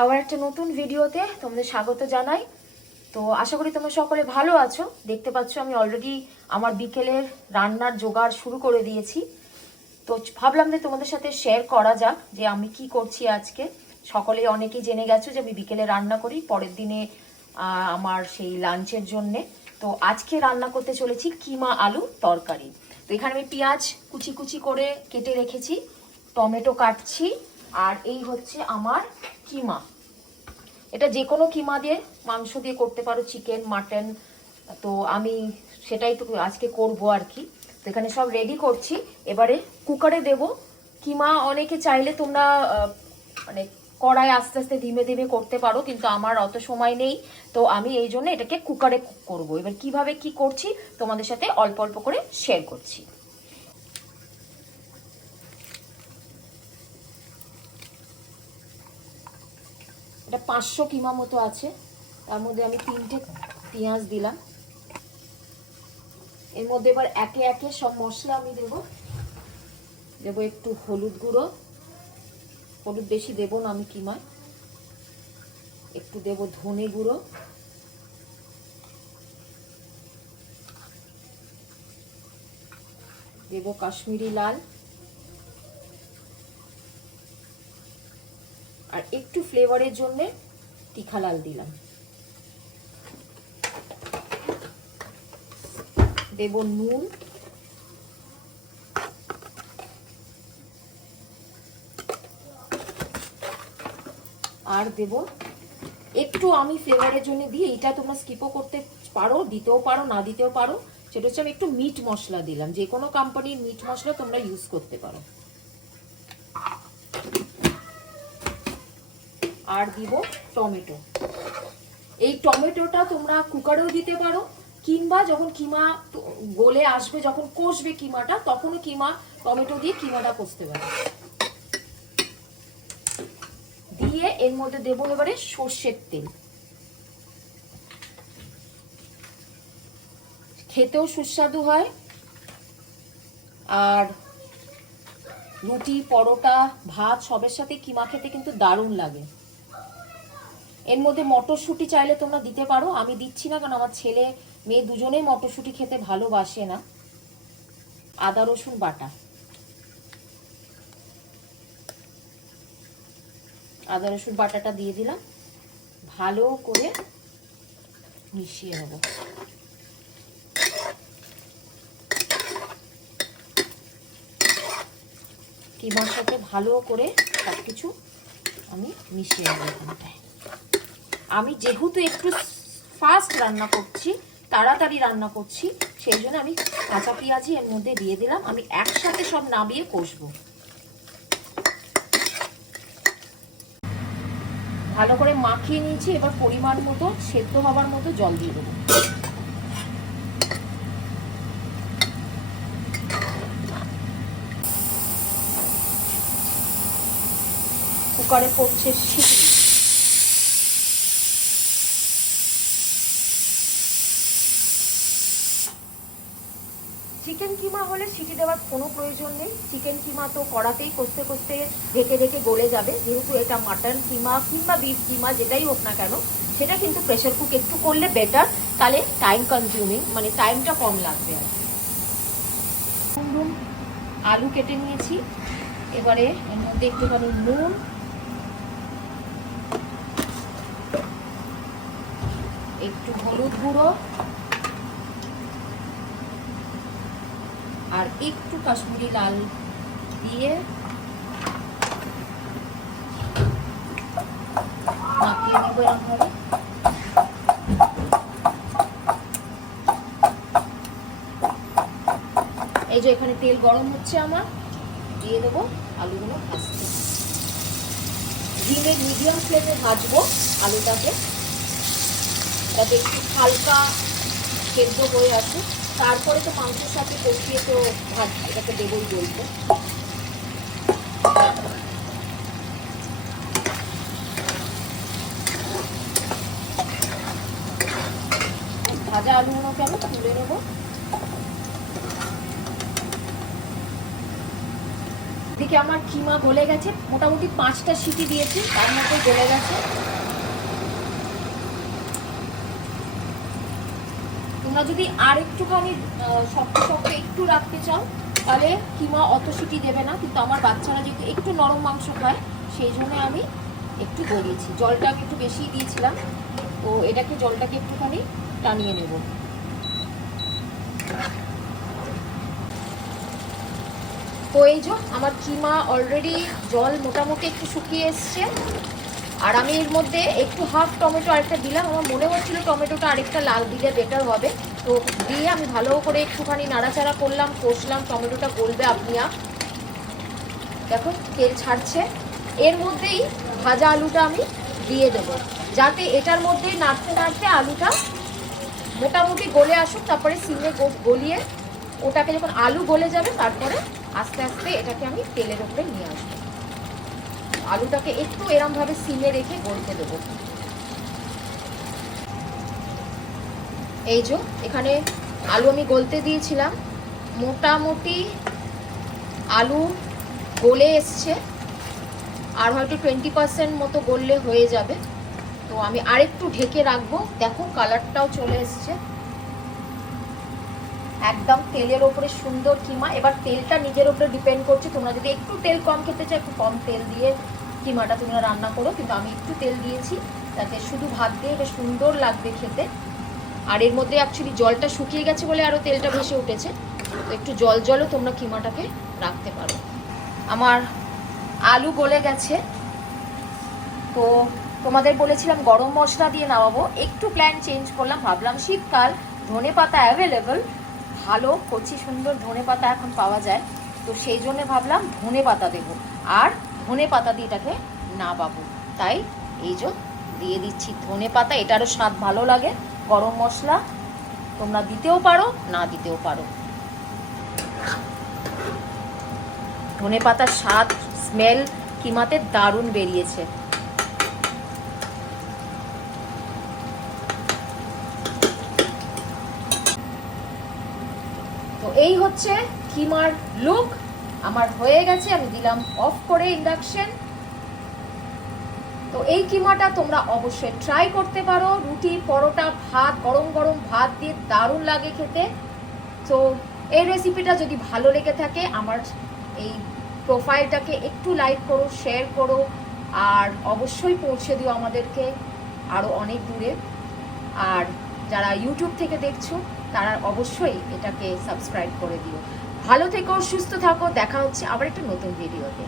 আবার একটা নতুন ভিডিওতে তোমাদের স্বাগত জানাই। তো আশা করি তোমরা সকলে ভালো আছো। দেখতে পাচ্ছ আমি অলরেডি আমার বিকেলের রান্নার জোগাড় শুরু করে দিয়েছি। তো ভাবলাম যে তোমাদের সাথে শেয়ার করা যাক যে আমি কি করছি আজকে। সকলে অনেকেই জেনে গেছো যে আমি বিকেলে রান্না করি, পরের দিনে আমার সেই লাঞ্চের জন্যে। তো আজকে রান্না করতে চলেছি কিমা আলু তরকারি। তো এখানে আমি পেঁয়াজ কুচি কুচি করে কেটে রেখেছি, টমেটো কাটছি, আর এই হচ্ছে আমার কিমা। এটা যে কোনো কিমা দিয়ে, মাংস দিয়ে করতে পারো, চিকেন, মাটন। তো আমি সেটাই তো আজকে করব আর কি। তো এখানে সব রেডি করছি, এবারে কুকারে দেব কিমা। অনেকে চাইলে তোমরা মানে কড়াই আস্তে আস্তে ধীমে ধীমে করতে পারো, কিন্তু আমার অত সময় নেই। তো আমি এই জন্য এটাকে কুকারে করব। এবার কিভাবে কি করছি তোমাদের সাথে অল্প অল্প করে শেয়ার করছি। এটা 500 কিমা মতো আছে, তার মধ্যে আমি 3টে পেঁয়াজ দিলাম। এর মধ্যে এবার একে একে সব মশলা আমি দেব একটু হলুদ গুঁড়ো, হলুদ বেশি দেব না আমি কিমায়। একটু দেব ধনে গুঁড়ো, দেব কাশ্মীরি লাল, আর একটু ফ্লেভারের জন্য তিখা লাল দিলাম। দেব নুন, আর দেব একটু, আমি ফ্লেভারের জন্য দিই, এটা তোমরা স্কিপও করতে পারো, দিতেও পারো, না দিতেও পারো। সেটা হচ্ছে আমি একটু মিট মশলা দিলাম, যে কোনো কোম্পানির মিট মশলা তোমরা ইউজ করতে পারো। আর দিব টমেটো। এই টমেটোটা তোমরা কুকারেও দিতে পারো, কিংবা যখন কিমা গলে আসবে, যখন কষবে কিমাটা, তখনও টমেটো দিয়ে কিমাটা কষতে পারো। দিয়ে এর মধ্যে দেবো এবারে সর্ষের তেল। খেতেও সুস্বাদু হয়, আর রুটি, পরোটা, ভাত সবের সাথে কিমা খেতে কিন্তু দারুণ লাগে। এর মধ্যে মটরশুঁটি চাইলে তোমরা দিতে পারো, আমি দিচ্ছি না, কারণ আমার ছেলে মেয়ে দুজনেই মটরশুঁটি খেতে ভালোবাসে না। আদা রসুন বাটা, আদা রসুন বাটাটা দিয়ে দিলাম, ভালো করে মিশিয়ে নেব। কিমার সাথে ভালো করে সবকিছু আমি মিশিয়ে নেব। এখানটায় আমি যেহেতু একটু ফাস্ট রান্না করছি, তাড়াতাড়ি রান্না করছি, সেই জন্য আমি কাঁচা পেঁয়াজি এর মধ্যে দিয়ে দিলাম। আমি একসাথে সব নামিয়ে কষবো। ভালো করে মাখিয়ে নিয়েছি, এবার পরিমাণ মতো সেদ্ধ হবার মতো জল দিয়ে দেবো। কুকারে পড়ছে সিটি। চিকেন কিমা হলে সিটি দেওয়ার কোনো প্রয়োজন নেই। চিকেন কিমা তো কড়াতেই কষতে কষতে ঢেকে ঢেকে গলে যাবে। যেহেতু এটা মাটন কিমা কিংবা বিফ কিমা যেটাই হোক না কেন, সেটা কিন্তু প্রেশার কুক একটু করলে বেটার, তাহলে টাইম কনজিউমিং, মানে টাইমটা কম লাগবে আর কি। আলু কেটে নিয়েছি, এবারে এর মধ্যে একটুখানি নুন, একটু হলুদ গুঁড়ো, আর একটু কাশ্মীরি লাল দিয়ে মাখিয়ে নেব এরকম ভাবে। এই যে এখানে তেল গরম হচ্ছে আমার, দিয়ে দেবো আলুগুলো ভাজতে। ডিমের মিডিয়াম ফ্লেমে ভাজবো আলুটাকে, যাতে একটু হালকা সেদ্ধ হয়ে আসে। তারপরে তো মাংসের সাথে কষিয়ে তো এটাকে দেবই বলবো। ভাজা আলুগুলোকে আমি তুলে নেবো। এদিকে আমার কিমা গলে গেছে, মোটামুটি 5টা সিটি দিয়েছি, তার মধ্যে গলে গেছে। তোমরা যদি আর একটুখানি শক্ত শক্ত একটু রাখতে চাও তাহলে কিমা অত সিটি দেবে না, কিন্তু আমার বাচ্চারা যেহেতু একটু নরম মাংস খায় সেই জন্য আমি একটু গলিয়েছি। জলটা আমি একটু বেশি দিয়েছিলাম, তো এটাকে জলটাকে একটুখানি টানিয়ে নেব। তো এই যে আমার কিমা অলরেডি জল মোটামুটি একটু শুকিয়ে এসছে, আর আমি এর মধ্যে একটু হাফ টমেটো আরেকটা দিলাম। আমার মনে হচ্ছিল টমেটোটা আরেকটা লাল দিলে বেটার হবে, তো দিয়ে আমি ভালো করে একটুখানি নাড়াচাড়া করলাম, কষলাম। টমেটোটা গলবে আপনি দেখো তেল ছাড়ছে। এর মধ্যেই ভাজা আলুটা আমি দিয়ে দেবো, যাতে এটার মধ্যেই নাড়তে নাড়তে আলুটা মোটামুটি গলে আসুক। তারপরে সিমে গলিয়ে ওটাকে যখন আলু গলে যাবে তারপরে আস্তে আস্তে এটাকে আমি তেলের উপরে নিয়ে আসবো। আলুটাকে একটু এরমভাবে সিমে রেখে গলতে দেবো। এই যে এখানে আলু আমি গলতে দিয়েছিলাম, মোটামুটি আলু গলে এসছে, আর হয়তো 20% মতো গললে হয়ে যাবে। তো আমি আরেকটু ঢেকে রাখবো। দেখো কালারটাও চলে এসছে একদম তেলের ওপরে সুন্দর কিমা। এবার তেলটা নিজের উপরে ডিপেন্ড করছে, তোমরা যদি একটু তেল কম খেতে চাও একটু কম তেল দিয়ে কিমাটা তোমরা রান্না করো, কিন্তু আমি একটু তেল দিয়েছি যাতে শুধু ভাত দিয়ে এটা সুন্দর লাগবে খেতে। আর এর মধ্যে অ্যাকচুয়ালি জলটা শুকিয়ে গেছে বলে আরও তেলটা ভেসে উঠেছে, তো একটু জল জলও তোমরা কিমাটাকে রাখতে পারো। আমার আলু গলে গেছে, তো তোমাদের বলেছিলাম গরম মশলা দিয়ে নামাবো, একটু প্ল্যান চেঞ্জ করলাম। ভাবলাম শীতকাল, ধনে পাতা অ্যাভেলেবল, ভালো কচি সুন্দর ধনে পাতা এখন পাওয়া যায়, তো সেই জন্য ভাবলাম ধনে পাতা দেবো, আর ধনে পাতা দিয়ে এটাকে নামাবো। তাই এই যে দিয়ে দিচ্ছি ধনে পাতা, এটারও স্বাদ ভালো লাগে। গরম মশলা তোমরা দিতেও পারো, না দিতেও পারো। ধনে পাতার স্বাদ স্মেল কিমাতে দারুণ বেরিয়েছে। তো এই হচ্ছে কিমার লুক আমার হয়ে গেছে। আমি দিলাম অফ করে ইন্ডাকশন। তো এই কিমাটা তোমরা অবশ্যই ট্রাই করতে পারো, রুটি পরোটা ভাত, গরম গরম ভাত দিয়ে দারুণ লাগে খেতে। তো এই রেসিপিটা যদি ভালো লেগে থাকে আমার এই প্রোফাইলটাকে একটু লাইক করো, শেয়ার করো, আর অবশ্যই পৌঁছে দিও আমাদেরকে আরও অনেক দূরে। আর যারা ইউটিউব থেকে দেখছো তারা অবশ্যই এটাকে সাবস্ক্রাইব করে দিও। ভালো থেকো, সুস্থ থাকো, দেখা হচ্ছে আবার একটা নতুন ভিডিওতে।